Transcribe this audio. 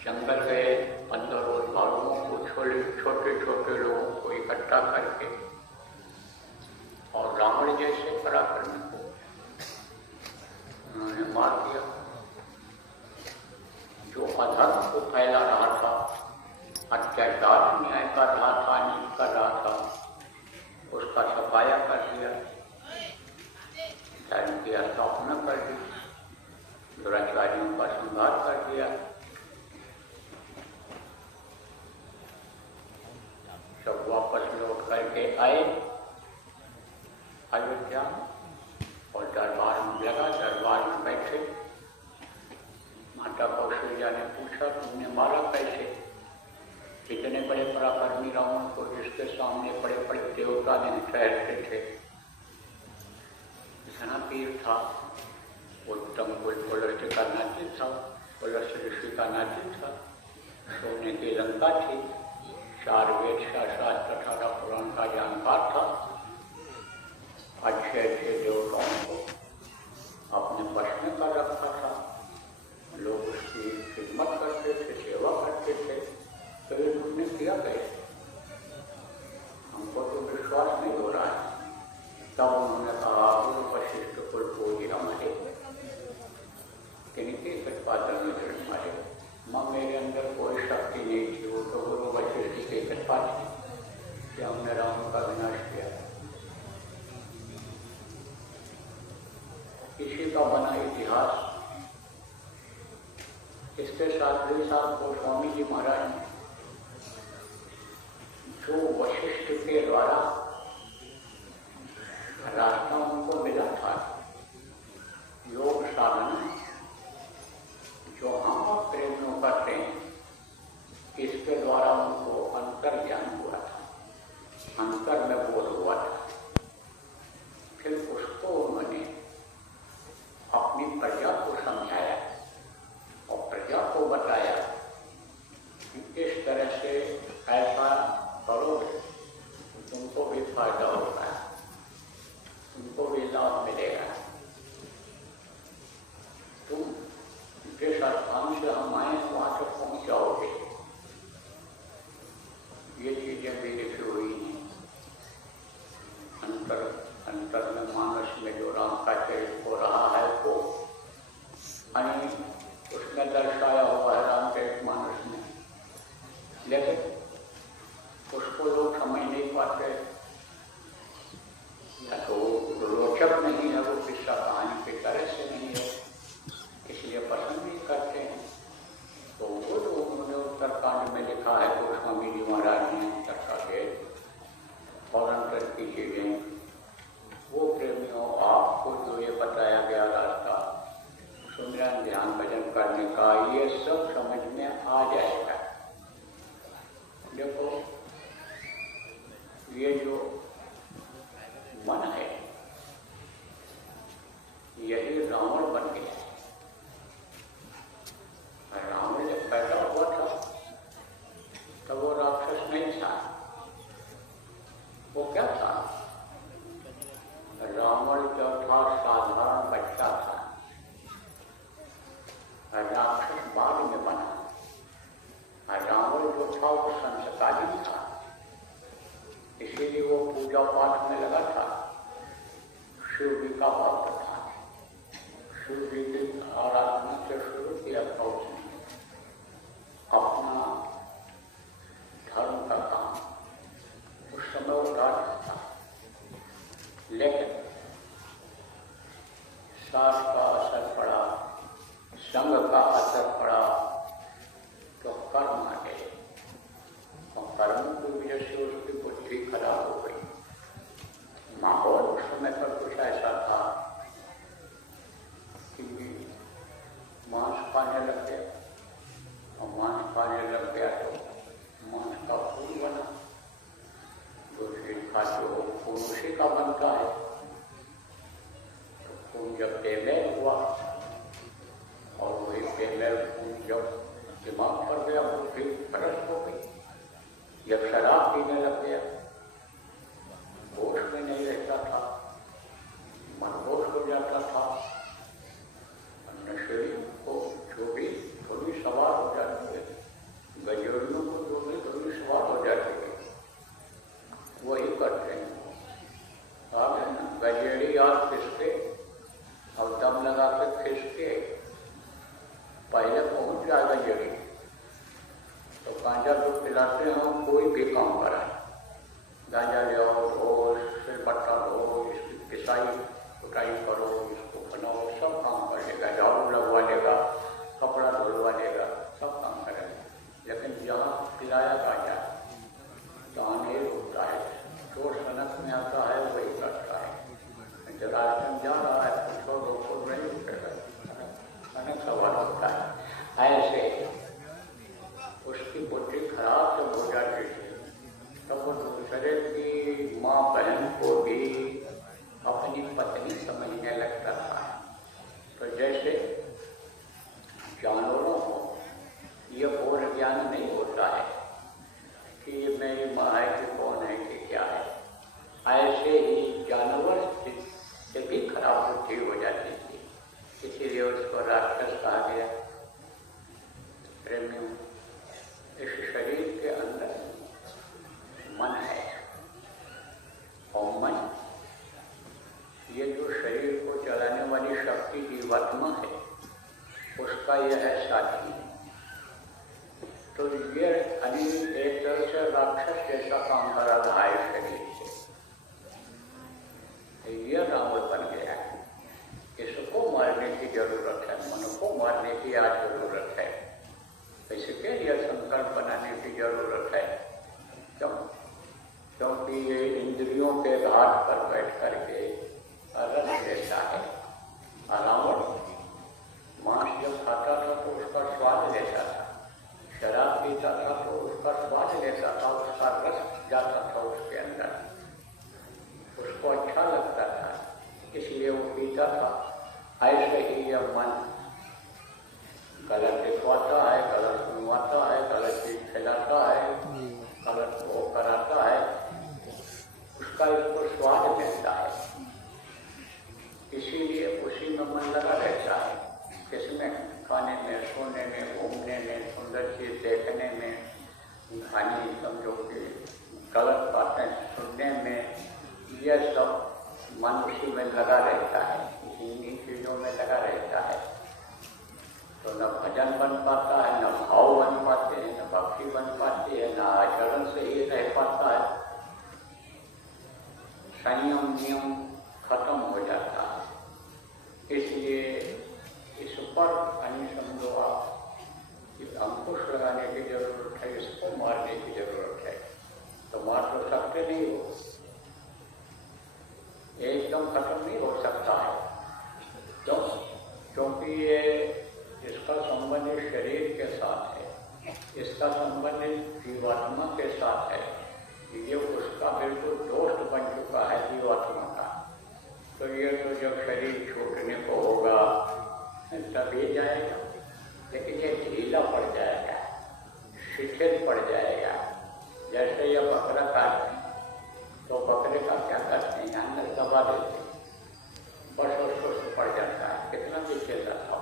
जंगल गए, 15 रोज बालुओं को छोटे छोटे लोगों को इकट्ठा करके और रावण जैसे पराक्रमी को उन्होंने मार दिया। जो अधर्म को फैला रहा था, अत्याचार न्याय कर रहा था, नीति कर रहा था, उसका सफाया कर दिया, धर्म की स्थापना कर दी, दुराचारियों का संहार कर दिया। सब वापस लौट करके आए अयोध्या और दरबार में लगा, दरबार में बैठे। माता कौशल्या ने पूछा, तुमने मारा कैसे? इतने बड़े पराक्रमी रावण को, जिसके सामने बड़े बड़े देवता नहीं ठहरते थे, इतना पीर था, उत्तम पुलस्त का नाती था, पुलस्त ऋषि का नाती था, सोने की लंका थी, 4 वेद शास्त्र 18 पुराण का जानकार था, अच्छे अच्छे देवताओं को अपने वश में कर रखा था, लोग उसकी खिदमत करते थे, सेवा करते थे। तो ये तुमने किया कैसे? हमको तो विश्वास नहीं हो रहा है। तब उन्होंने कहा, गुरु वशिष्ठ कुल को ही हमारे किनके प्रतिपादन में दृढ़ मारे, माँ मेरे अंदर कोई शक्ति नहीं थी, वो तो गुरु वशिष्ठ के कृपा थी कि हमने रावण का विनाश किया। इसी का बना इतिहास। इसके साथ ही साथ गोस्वामी जी महाराज ने जो वशिष्ठ के द्वारा रास्ता उनको मिला था, योग साधना जो हम प्रेमियों करते हैं, इसके द्वारा उनको अंतर ज्ञान हुआ था, अंतर में बोध हुआ था। फिर उसको उन्होंने अपनी प्रजा को समझाया और प्रजा को बताया कि इस तरह से ऐसा करोगे तो तुमको भी फायदा होगा, तुमको भी लाभ मिलेगा। तुम जिस स्थान से हम आए वहाँ तक पहुँच जाओगे। ये चीजें भी लिखी हुई हैं। अंतर में मानस में जो राम का चरित्र हो रहा है वो उसमें दर्शाया हुआ है रामचरित मानस में, लेकिन उसको लोग समझ नहीं पाते, या तो रोचक नहीं है, वो किस्सा कहानी की तरह से नहीं है, इसलिए पसंद नहीं करते हैं। तो वो जो उन्होंने उत्तरकांड में लिखा है, गोस्वामी जी महाराज ने चर्चा के और अंतर की चीजें, वो प्रेमियों आपको जो ये बताया गया रास्ता सुमिरन ध्यान भजन करने का, ये सब समझ में आ जाएगा। देखो ये जो मन है, यही रावण बन गया है। रावण जब पैदा हुआ था तब वो राक्षस नहीं था, वो क्या था? रावण जो था साधारण बच्चा था, राक्षस बाद में बना। रावण जो था वो संस्कारी था, इसीलिए वो पूजा पाठ में लगा था, शिव जी का भक्त था, शिव जी की आराधना से शुरू किया था उसने अपना धर्म का काम। उस समय वो राजा था, लेकिन शास्त्र का असर पड़ा, संघ का असर पड़ा, तो कर्म आ गए और कर्म की वजह से उसकी बुद्धि खराब हो गई। माहौल उस समय पर कुछ ऐसा था कि मांस खाने लग गया, और मांस खाने लग गया तो मांस का खून बना। जो चीज खाते हो खून उसी का बनता है। तो खून जब बेमेल हुआ और वही बेमेल खून जब दिमाग पर गया, बुद्धि भ्रष्ट हो गई। जब शराब पीने लग गया, होश में नहीं रहता था, मनहोश हो जाता था, नशे को जो भी थोड़ी सवार हो जाती है। पहले पहुंच जाएगा जड़ी। तो गांजा जो पिलाते हैं हम कोई भी काम कराएं, गांजा ले आओ, धो, सिलबट्टा लो, इसकी पिसाई कुटाई करो, इसको बनाओ, सब काम कर लेगा, झाड़ू लगवा लेगा, कपड़ा धुलवा लेगा, सब काम करेगा। लेकिन जहाँ पिलाया गांजा जहाँ नहीं होता है, जो सनक में आता है वही करता है। राशन जा रहा है तो दोस्तों नहीं उठेगा, अनेक सवाल होता है। ऐसे उसकी बुद्धि खराब जब हो जाती है तब वो दूसरे की माँ बहन को भी अपनी पत्नी समझने लगता है। तो जैसे जानवरों को ये बोध ज्ञान नहीं होता है कि ये मेरी माँ है कि कौन है कि क्या है, ऐसे ही जानवर से भी खराब बुद्धि हो जाती थी, इसीलिए उसको राक्षस कहा गया। प्रेमियों, इस शरीर के अंदर मन है और मन ये जो शरीर को चलाने वाली शक्ति जीवात्मा है उसका यह है साथी। तो ये एक तरह से राक्षस जैसा काम कर रहा है शरीर से, ये रावण बन गया है। इसको मारने की जरूरत है, मन को मारने की आज जरूरत है, इसके लिए संकल्प बनाने की जरूरत है। क्यों? क्योंकि ये इंद्रियों के घाट पर बैठ करके रस लेता है। रावण मांस जब खाता था तो उसका स्वाद लेता था, शराब पीता था तो उसका स्वाद लेता था, उसका रस जाता था उसके अंदर, उसको अच्छा लगता था, इसलिए वो पीता था। ऐसे ही यह मन गलत दिखवाता है, गलत सुनवाता है, गलत चीज फैलाता है, गलत वो कराता है, उसका इसको स्वाद मिलता है, इसीलिए उसी में मन लगा रहता है। किसमें? खाने में, सोने में, घूमने में, सुंदर चीज देखने में, खाने समझो कि गलत बातें सुनने में, यह सब मन उसी में लगा रहता है, इन्हीं चीजों में लगा रहता है। तो न भजन बन पाता है, न भाव बन पाते हैं, न भक्ति बन पाती है, न आचरण से ही रह पाता है, संयम नियम खत्म हो जाता है। इसलिए इस पर समझो आप अंकुश लगाने की जरूरत है, इसको मारने की जरूरत है। तो मार तो सकते नहीं हो, एकदम खत्म नहीं हो सकता है। तो क्योंकि ये इसका संबंध शरीर के साथ है, इसका संबंध जीवात्मा के साथ है, ये उसका बिल्कुल दोस्त बन चुका है जीवात्मा का। तो ये तो जब शरीर छूटने को होगा तभी जाएगा, लेकिन ये ढीला पड़ जाएगा, शिथिल पड़ जाएगा। जैसे ये बकरा काटते तो बकरे का क्या करते हैं, अंदर दबा देते, बस उसको पड़ जाता है, कितना भी खेलता था।